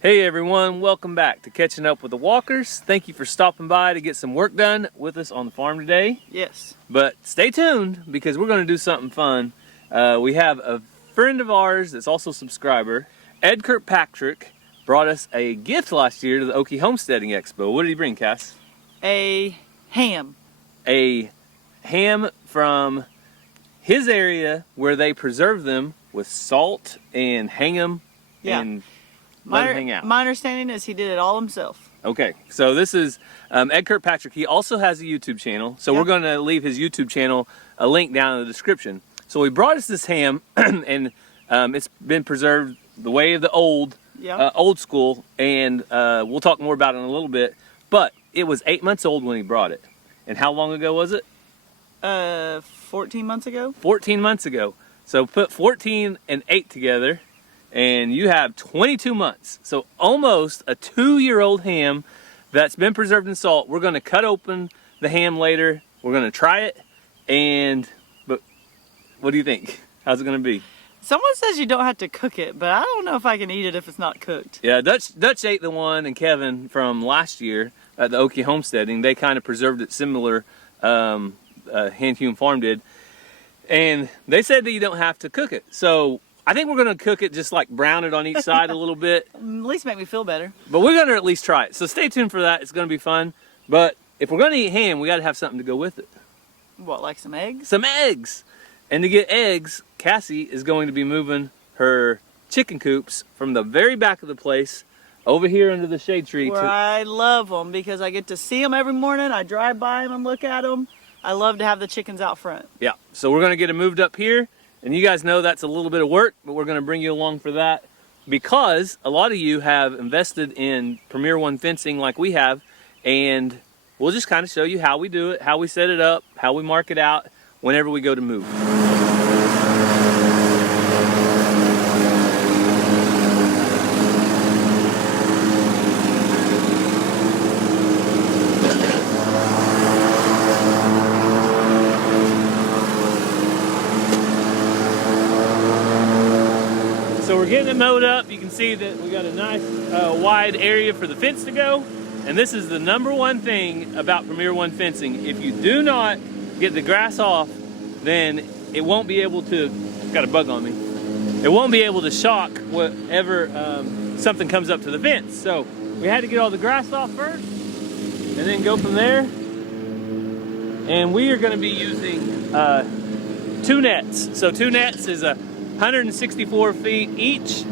Hey everyone, welcome back to Catching Up with the Walkers. Thank you for stopping by to get some work done with us on the farm today. Yes. But stay tuned because we're going to do something fun. We have a friend of ours that's also a subscriber, Ed Kirkpatrick, brought us a gift last year to the Okie Homesteading Expo. What did he bring, Cass? A ham. A ham from his area where they preserve them with salt and hang them and let them hang out. My understanding is he did it all himself. Okay, so this is Ed Kirkpatrick. He also has a YouTube channel, so we're going to leave his YouTube channel a link down in the description. So he brought us this ham, and it's been preserved the way of the old school, and we'll talk more about it in a little bit. But it was 8 months old when he brought it. And how long ago was it? 14 months ago. 14 months ago. So put 14 and 8 together, and you have 22 months. So almost a 2-year-old ham that's been preserved in salt. We're going to cut open the ham later. We're going to try it. But what do you think? How's it going to be? Someone says you don't have to cook it, but I don't know if I can eat it if it's not cooked. Yeah, Dutch ate the one, and Kevin from last year at the Okie Homesteading, they kind of preserved it similar, Hand Hume Farm did. And they said that you don't have to cook it. So I think we're going to cook it, just like brown it on each side a little bit. At least make me feel better. But we're going to at least try it. So stay tuned for that. It's going to be fun. But if we're going to eat ham, we got to have something to go with it. What, like some eggs? Some eggs. And to get eggs, Cassie is going to be moving her chicken coops from the very back of the place over here under the shade tree. Where I love them because I get to see them every morning. I drive by them and look at them. I love to have the chickens out front. Yeah, so we're going to get them moved up here. And you guys know that's a little bit of work, but we're going to bring you along for that because a lot of you have invested in Premier One fencing like we have, and we'll just kind of show you how we do it, how we set it up, how we mark it out whenever we go to move. So we're getting it mowed up. You can see that we got a nice wide area for the fence to go. And this is the number one thing about Premier One fencing. If you do not get the grass off, then it won't be able to, got a bug on me. It won't be able to shock whatever something comes up to the fence. So we had to get all the grass off first and then go from there. And we are going to be using 2 nets. So 2 nets is 164 feet each,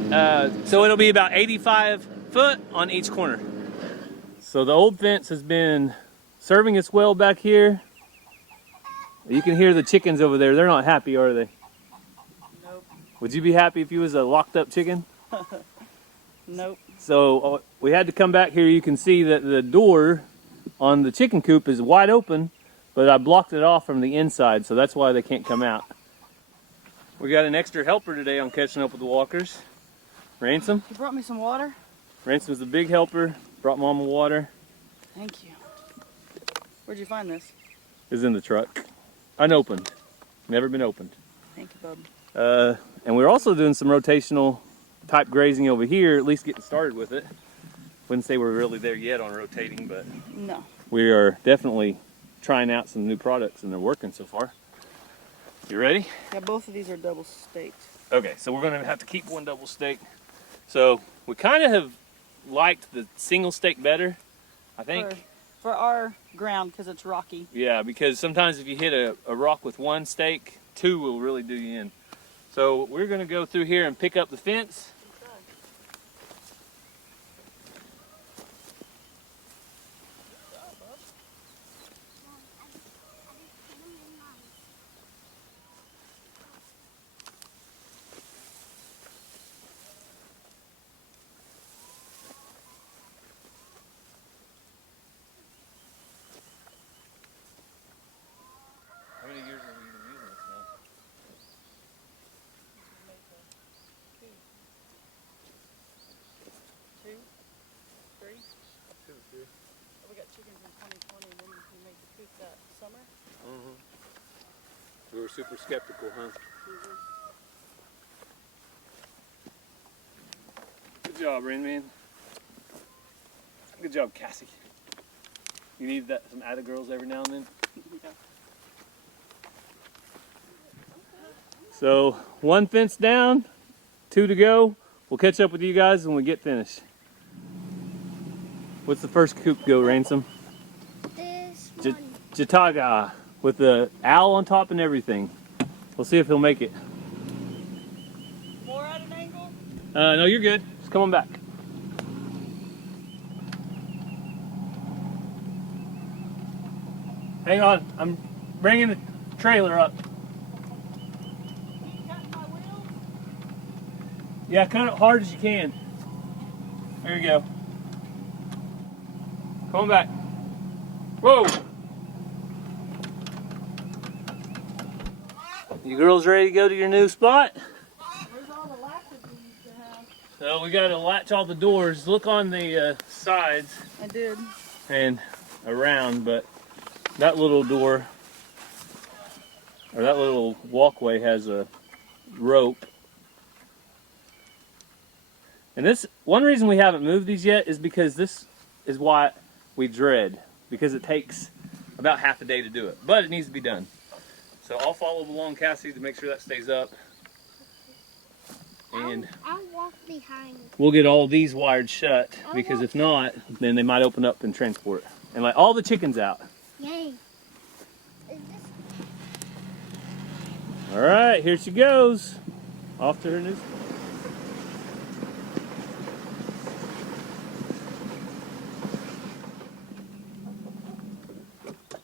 so it'll be about 85 foot on each corner. So the old fence has been serving its well back here. You can hear the chickens over there. They're not happy, are they? Nope. Would you be happy if you was a locked up chicken? Nope. So we had to come back here. You can see that the door on the chicken coop is wide open, but I blocked it off from the inside, so that's why they can't come out. We got an extra helper today on Catching Up with the Walkers. Ransom. You brought me some water? Ransom's the big helper. Brought Mama water. Thank you. Where'd you find this? It's in the truck. Unopened. Never been opened. Thank you, bub. And we're also doing some rotational type grazing over here, at least getting started with it. Wouldn't say we're really there yet on rotating, but no. We are definitely trying out some new products and they're working so far. You ready? Yeah, both of these are double staked. Okay, so we're going to have to keep one double stake. So we kind of have liked the single stake better, I think. For our ground, because it's rocky. Yeah, because sometimes if you hit a rock with 1 stake, 2 will really do you in. So we're going to go through here and pick up the fence. How many years have we been using this now? Two, three. We got chickens in 2020, and then we made the coop that summer. We were super skeptical, huh? Good job, Rain Man. Good job, Cassie. You need that some atta girls every now and then. So 1 fence down, 2 to go. We'll catch up with you guys when we get finished. What's the first coop go, Ransom? This one. Jataga, with the owl on top and everything. We'll see if he'll make it. More at an angle? No, you're good. Just come on back. Hang on, I'm bringing the trailer up. You cutting my wheels? Yeah, cut it hard as you can. There you go. Come on back. Whoa! You girls ready to go to your new spot? Where's all the latches we used to have? So we got to latch all the doors. Look on the sides I did. and around, but that little door, or that little walkway, has a rope. And this, one reason we haven't moved these yet is because this is what we dread, because it takes about half a day to do it, but it needs to be done. So I'll follow along Cassie to make sure that stays up. And I'll walk behind. we'll get all these wired shut, because if not, then they might open up and transport and let all the chickens out. Yay. Is this All right, here she goes. Off to her new spot.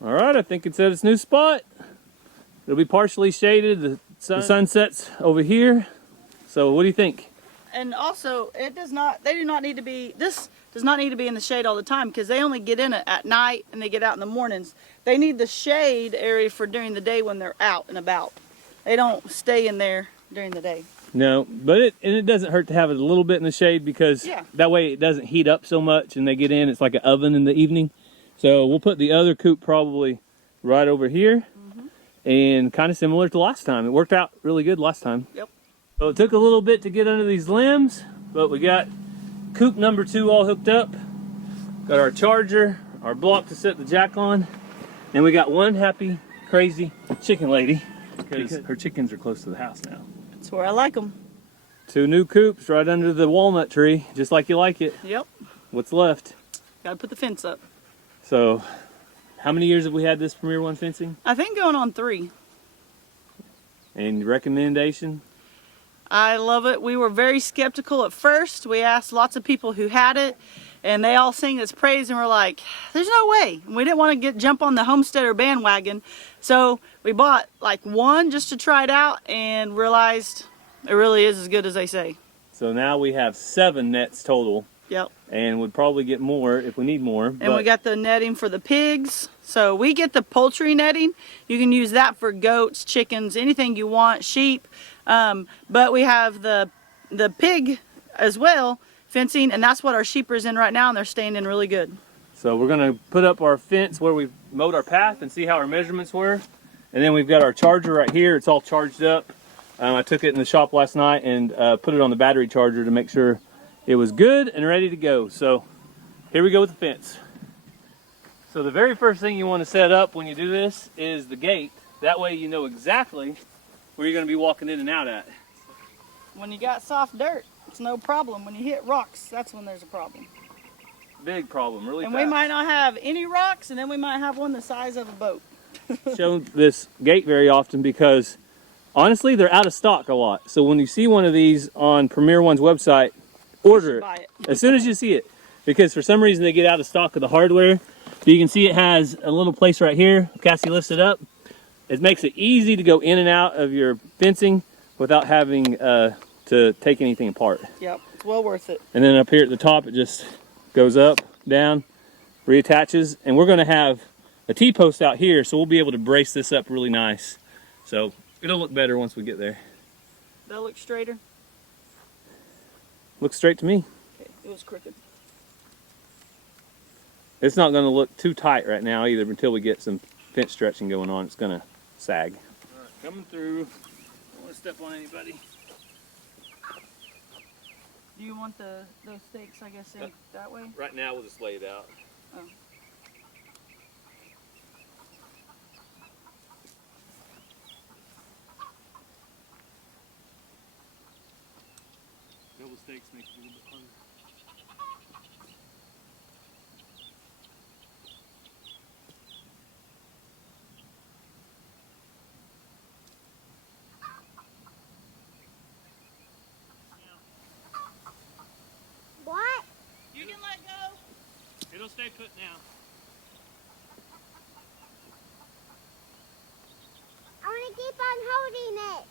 All right, I think it's at its new spot. It'll be partially shaded. The sun sets over here. So what do you think? And also, it does not. They do not need to be. This does not need to be in the shade all the time because they only get in it at night and they get out in the mornings. They need the shade area for during the day when they're out and about. They don't stay in there during the day. No, but it doesn't hurt to have it a little bit in the shade, because that way it doesn't heat up so much and they get in. It's like an oven in the evening. So we'll put the other coop probably right over here, and kind of similar to last time. It worked out really good last time. Yep. So it took a little bit to get under these limbs, but we got coop number 2 all hooked up. Got our charger, our block to set the jack on, and we got one happy, crazy chicken lady, because her chickens are close to the house now. That's where I like them. 2 new coops right under the walnut tree, just like you like it. Yep. What's left? Got to put the fence up. So, how many years have we had this Premier One fencing? I think going on 3. And recommendation? I love it. We were very skeptical at first. We asked lots of people who had it, and they all sing its praise, and we're like, there's no way. And we didn't want to jump on the homesteader bandwagon, so we bought like 1 just to try it out and realized it really is as good as they say. So now we have 7 nets total. Yep. And would probably get more if we need more. And we got the netting for the pigs. So we get the poultry netting. You can use that for goats, chickens, anything you want, sheep. But we have the pig as well, fencing, and that's what our sheep are in right now, and they're staying in really good. So we're going to put up our fence where we've mowed our path and see how our measurements were. And then we've got our charger right here. It's all charged up. I took it in the shop last night and put it on the battery charger to make sure it was good and ready to go. So here we go with the fence. So the very first thing you want to set up when you do this is the gate. That way you know exactly where you're going to be walking in and out at. When you got soft dirt, it's no problem. When you hit rocks, that's when there's a problem. Big problem, really And fast. we might not have any rocks, and then we might have one the size of a boat. Show this gate very often because honestly they're out of stock a lot. So when you see one of these on Premier One's website, order Buy it it. as soon as you see it, because for some reason they get out of stock of the hardware. You can see it has a little place right here. Cassie lifts it up. It makes it easy to go in and out of your fencing without having to take anything apart. Yep, it's well worth it. And then up here at the top it just goes up, down, reattaches, and we're going to have a T-post out here, so we'll be able to brace this up really nice. So it'll look better once we get there. That'll look straighter. Looks straight to me. Okay, it was crooked. It's not going to look too tight right now either until we get some fence stretching going on. It's going to sag. All right, coming through. Don't want to step on anybody. Do you want those stakes, I guess, in that way? Right now we'll just lay it out. Oh. Double stakes makes it a little bit harder. What? You can let go. It'll stay put now. I want to keep on holding it.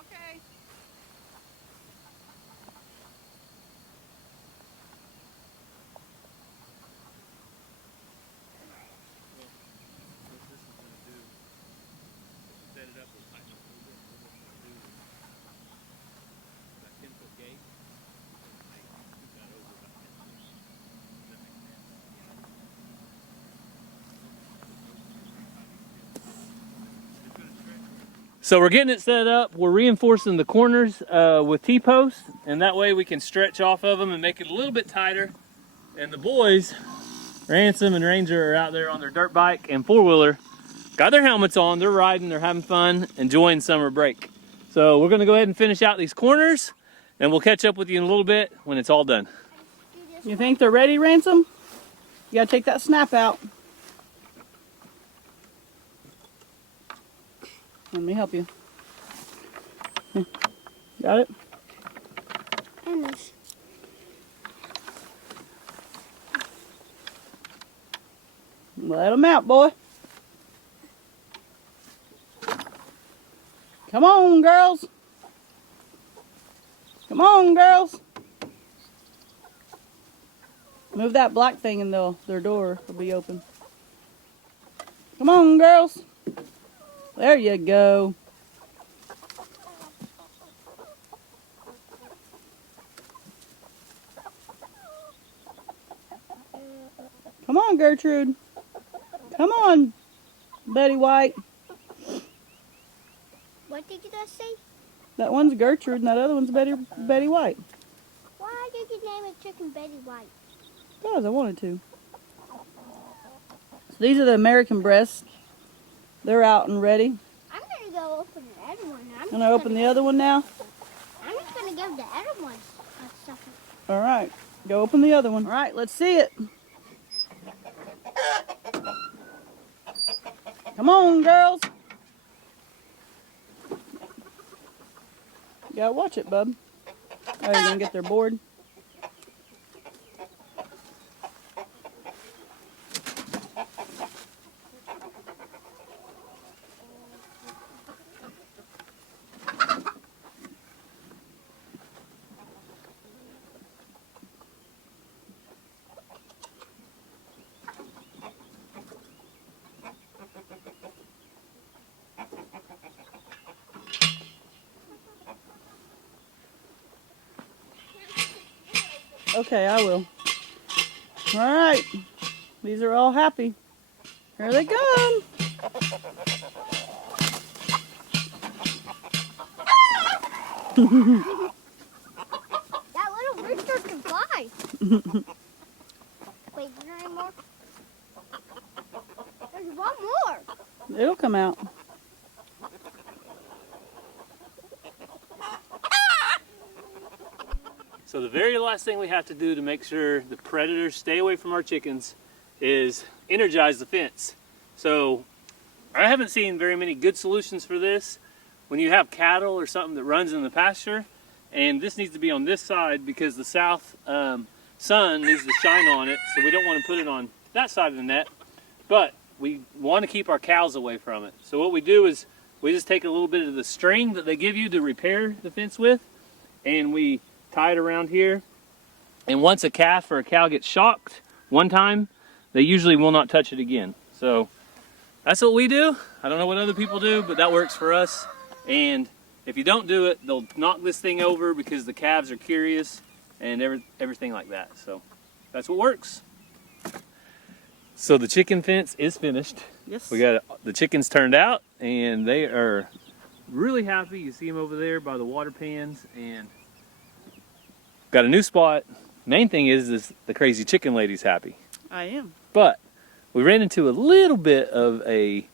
Okay. What this is going to do, set it up, we'll tighten up a little bit. What it's going to do is that 10-foot gate, make scoot that over about 10 feet. Does that make sense? It's going to stretch. So we're getting it set up. We're reinforcing the corners with T-posts, and that way we can stretch off of them and make it a little bit tighter. And the boys, Ransom and Ranger, are out there on their dirt bike and four-wheeler. Got their helmets on, they're riding, they're having fun, enjoying summer break. So we're gonna go ahead and finish out these corners, and we'll catch up with you in a little bit when it's all done. You think they're ready, Ransom? You gotta take that snap out. Let me help you. Here. Got it? And this. Let them out, boy. Come on, girls. Come on, girls. Move that black thing and their door will be open. Come on, girls. There you go. Come on, Gertrude. Come on, Betty White. What did you just say? That one's Gertrude and that other one's Betty White. Why did you name a chicken Betty White? Because I wanted to. So these are the American breasts. They're out and ready. I'm going to go open the other one. I'm Gonna open the other one now? I'm just going to give the other one a second. All right, go open the other one. All right, let's see it. Come on, girls. You gotta watch it, bub. Oh, you're gonna get their board. Okay, I will. All right, these are all happy. Here they come. That little rooster can fly. Wait, is there any more? There's one more. It'll come out. So the very last thing we have to do to make sure the predators stay away from our chickens is energize the fence. So I haven't seen very many good solutions for this. When you have cattle or something that runs in the pasture, and this needs to be on this side because the south sun needs to shine on it, so we don't want to put it on that side of the net, but we want to keep our cows away from it. So what we do is we just take a little bit of the string that they give you to repair the fence with, and we tie it around here. And once a calf or a cow gets shocked one time, they usually will not touch it again. So that's what we do. I don't know what other people do, but that works for us. And if you don't do it, they'll knock this thing over because the calves are curious and everything like that. So that's what works. So the chicken fence is finished. Yes. We got the chickens turned out and they are really happy. You see them over there by the water pans, and got a new spot. Main thing is the crazy chicken lady's happy. I am. But we ran into a little bit of a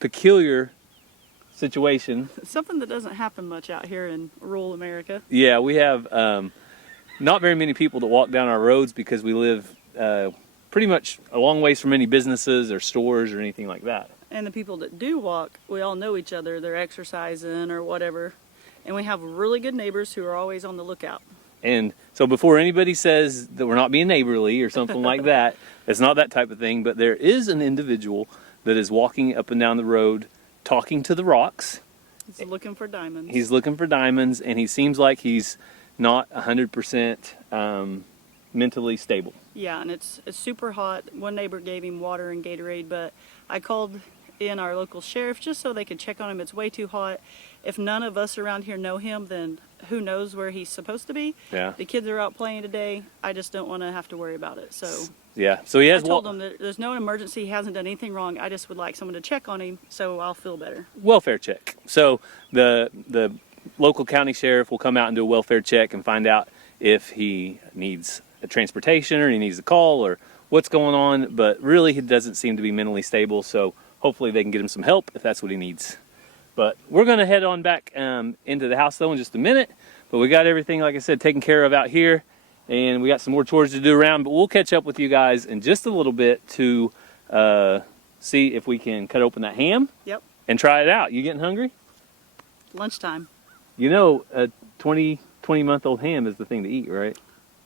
peculiar situation. Something that doesn't happen much out here in rural America. Yeah, we have not very many people that walk down our roads because we live pretty much a long ways from any businesses or stores or anything like that. And the people that do walk, we all know each other. They're exercising or whatever. And we have really good neighbors who are always on the lookout. And so before anybody says that we're not being neighborly or something like that, it's not that type of thing, but there is an individual that is walking up and down the road talking to the rocks. He's looking for diamonds. He's looking for diamonds, and he seems like he's not 100% mentally stable. Yeah, and it's super hot. One neighbor gave him water and Gatorade, but I called in our local sheriff just so they could check on him. It's way too hot. If none of us around here know him, then who knows where he's supposed to be. Yeah. The kids are out playing today. I just don't want to have to worry about it. So yeah, so he has. I told him that there's no emergency. He hasn't done anything wrong. I just would like someone to check on him so I'll feel better. Welfare check. So the local county sheriff will come out and do a welfare check and find out if he needs a transportation or he needs a call or what's going on. But really, he doesn't seem to be mentally stable. So hopefully they can get him some help if that's what he needs. But we're going to head on back into the house though in just a minute. But we got everything, like I said, taken care of out here. And we got some more chores to do around. But we'll catch up with you guys in just a little bit to see if we can cut open that ham. Yep. And try it out. You getting hungry? Lunchtime. You know, a 20-month-old ham is the thing to eat, right?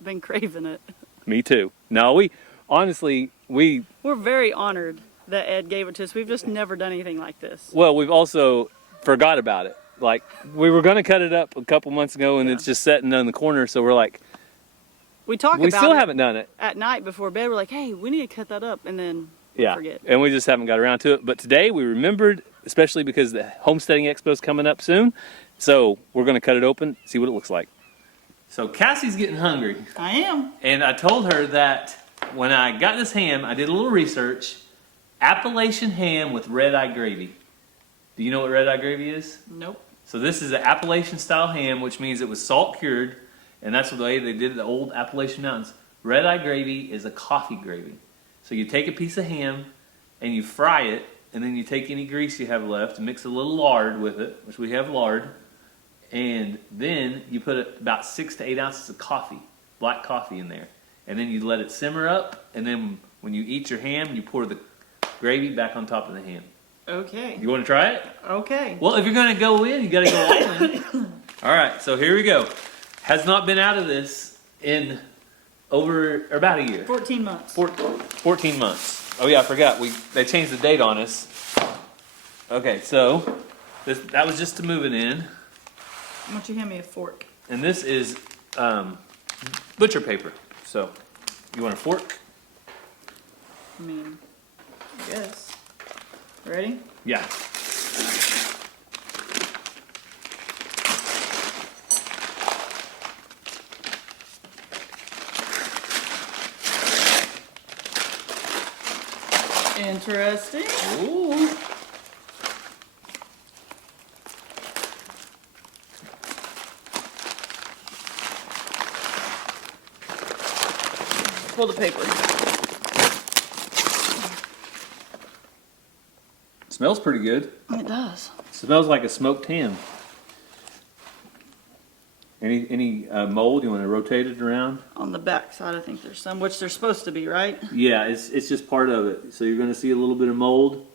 Been craving it. Me too. No, we're very honored that Ed gave it to us. We've just never done anything like this. Well, we've also forgot about it. Like, we were going to cut it up a couple months ago, and it's just sitting in the corner, so we're like, we still haven't done it. At night before bed, we're like, hey, we need to cut that up, and then forget. And we just haven't got around to it. But today we remembered, especially because the Homesteading Expo is coming up soon, so we're going to cut it open, see what it looks like. So Cassie's getting hungry. I am. And I told her that when I got this ham, I did a little research. Appalachian ham with red-eye gravy. Do you know what red-eye gravy is? Nope. So this is an Appalachian-style ham, which means it was salt-cured, and that's the way they did the old Appalachian Mountains. Red-eye gravy is a coffee gravy. So you take a piece of ham, and you fry it, and then you take any grease you have left and mix a little lard with it, which we have lard, and then you put about 6 to 8 ounces of coffee, black coffee in there. And then you let it simmer up, and then when you eat your ham, you pour the gravy back on top of the ham. Okay. You want to try it? Okay. Well, if you're going to go in, you got to go all in. All right, so here we go. Has not been out of this in about a year. 14 months. 14 months. Oh yeah, I forgot. They changed the date on us. Okay, so that was just to move it in. Why don't you hand me a fork? And this is butcher paper. So, you want a fork? I mean, yes. Ready? Yeah. Interesting. Ooh. Pull the paper. Smells pretty good. It does. Smells like a smoked ham. Any mold? You want to rotate it around? On the back side, I think there's some, which there's supposed to be, right? Yeah, it's just part of it. So you're going to see a little bit of mold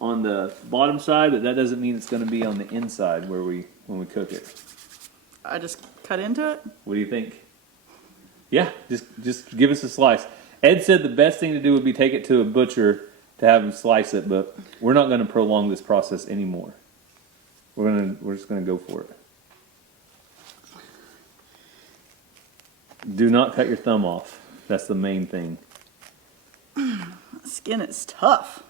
on the bottom side, but that doesn't mean it's going to be on the inside when we cook it. I just cut into it? What do you think? Yeah, just give us a slice. Ed said the best thing to do would be take it to a butcher to have him slice it, but we're not going to prolong this process anymore. We're just going to go for it. Do not cut your thumb off. That's the main thing. Skin is tough.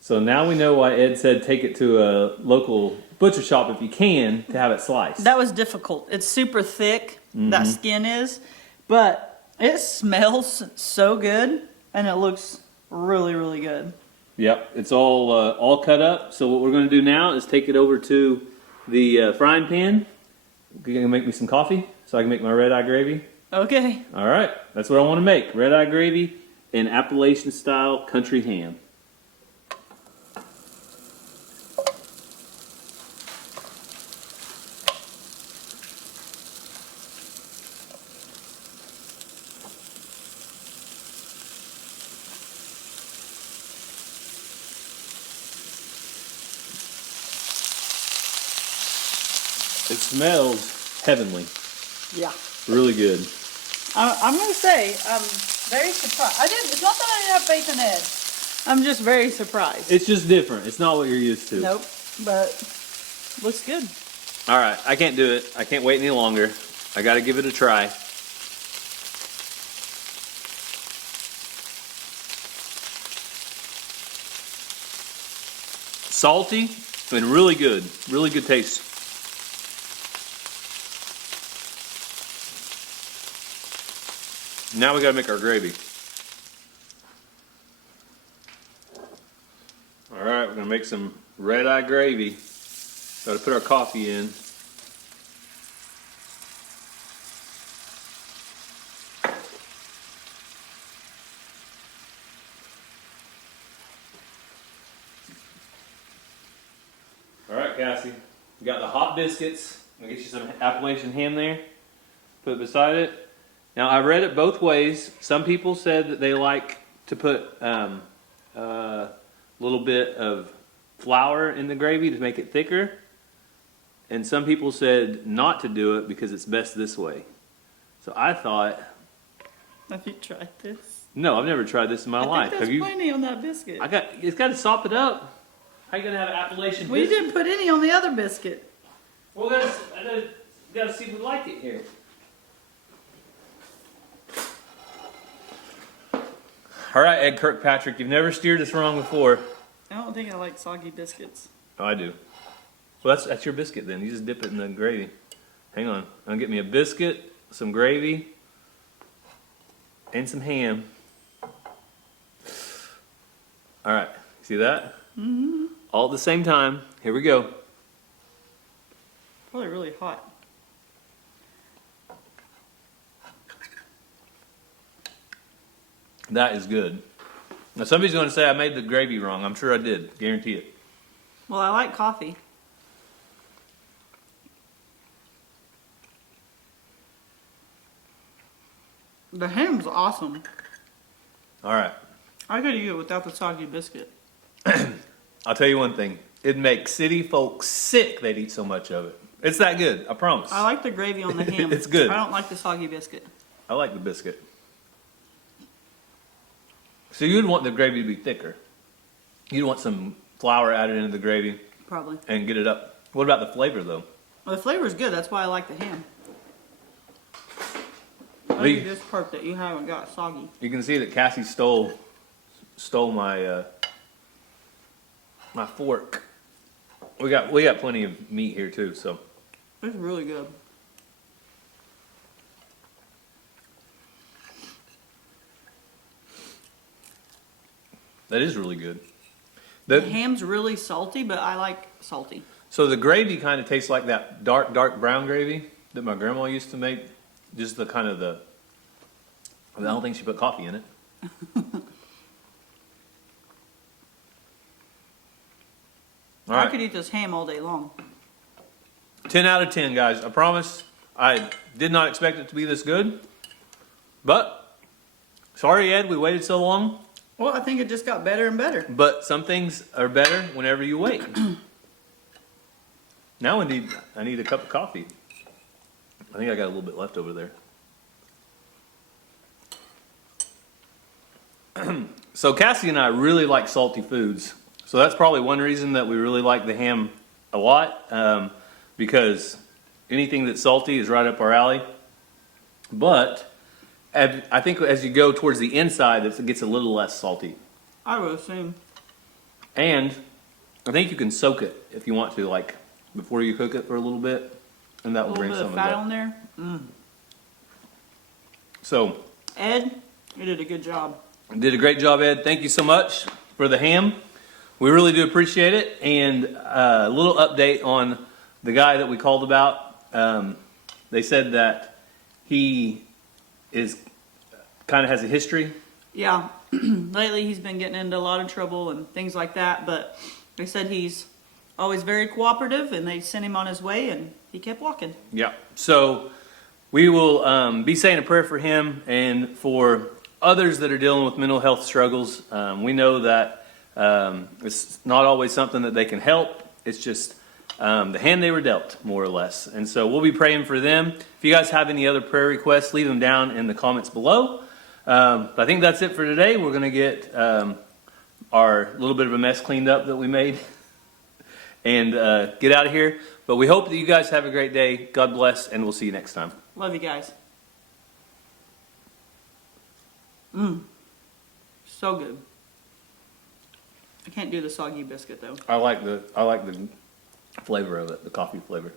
So now we know why Ed said take it to a local butcher shop if you can to have it sliced. That was difficult. It's super thick, that skin is, but it smells so good and it looks really, really good. Yep, it's all cut up. So what we're going to do now is take it over to the frying pan You gonna make me some coffee so I can make my red eye gravy? Okay. All right, that's what I want to make. Red eye gravy and Appalachian style country ham. It smells heavenly. Yeah. Really good. I'm going to say, I'm very surprised. It's not that I didn't have faith in Ed. I'm just very surprised. It's just different. It's not what you're used to. Nope, but looks good. All right, I can't do it. I can't wait any longer. I got to give it a try. Salty and really good. Really good taste. Now we gotta make our gravy. All right, we're gonna make some red eye gravy. Gotta put our coffee in. All right, Cassie, we got the hot biscuits. I'll get you some Appalachian ham there. Put it beside it. Now, I read it both ways. Some people said that they like to put a little bit of flour in the gravy to make it thicker. And some people said not to do it because it's best this way. So I thought... Have you tried this? No, I've never tried this in my life. There's Have you? plenty on that biscuit. It's got to sop it up. How you going to have an Appalachian We biscuit? didn't put any on the other biscuit. Well, I gotta see if we like it here. All right, Ed Kirkpatrick, you've never steered us wrong before. I don't think I like soggy biscuits. Oh, I do. Well, that's your biscuit then. You just dip it in the gravy. Hang on. I'll get me a biscuit, some gravy, and some ham. All right. See that? Mm-hmm. All at the same time. Here we go. Probably really hot. That is good. Now, somebody's going to say I made the gravy wrong. I'm sure I did. Guarantee it. Well, I like coffee. The ham's awesome. All right. I could eat it without the soggy biscuit. I'll tell you one thing. It'd make city folks sick they'd eat so much of it. It's that good. I promise. I like the gravy on the ham. It's good. I don't like the soggy biscuit. I like the biscuit. So you'd want the gravy to be thicker. You'd want some flour added into the gravy Probably. and get it up. What about the flavor, though? Well, the flavor is good. That's why I like the ham. I Lee- like this part that you haven't got soggy. You can see that Cassie stole my my fork. We got plenty of meat here too, so It's really good. that is really good. The ham's really salty, but I like salty. So the gravy kind of tastes like that dark brown gravy that my grandma used to make. Just the kind of the. I don't think she put coffee in it. All I right. could eat this ham all day long. 10 out of 10, guys. I promise. I did not expect it to be this good. But, sorry, Ed, we waited so long. Well, I think it just got better and better. But some things are better whenever you wait. Now I need a cup of coffee. I think I got a little bit left over there. So Cassie and I really like salty foods. So that's probably one reason that we really like the ham a lot, because anything that's salty is right up our alley. But I think as you go towards the inside, it gets a little less salty. I would assume. And I think you can soak it if you want to, like before you cook it for a little bit, and that A will little bring bit some of of fat that. on there. So, Ed, you did a good job. did a great job, Ed. Thank you so much for the ham. We really do appreciate it. And a little update on the guy that we called about. They said that he is kind of has a history. Yeah, lately he's been getting into a lot of trouble and things like that, but they said he's always very cooperative, and they sent him on his way, and he kept walking. Yeah. So we will be saying a prayer for him and for others that are dealing with mental health struggles. We know that it's not always something that they can help. It's just the hand they were dealt, more or less. And so we'll be praying for them. If you guys have any other prayer requests, leave them down in the comments below. But I think that's it for today. We're going to get our little bit of a mess cleaned up that we made and get out of here. But we hope that you guys have a great day. God bless, and we'll see you next time. Love you guys. So good. I can't do the soggy biscuit though. I like the flavor of it, the coffee flavor.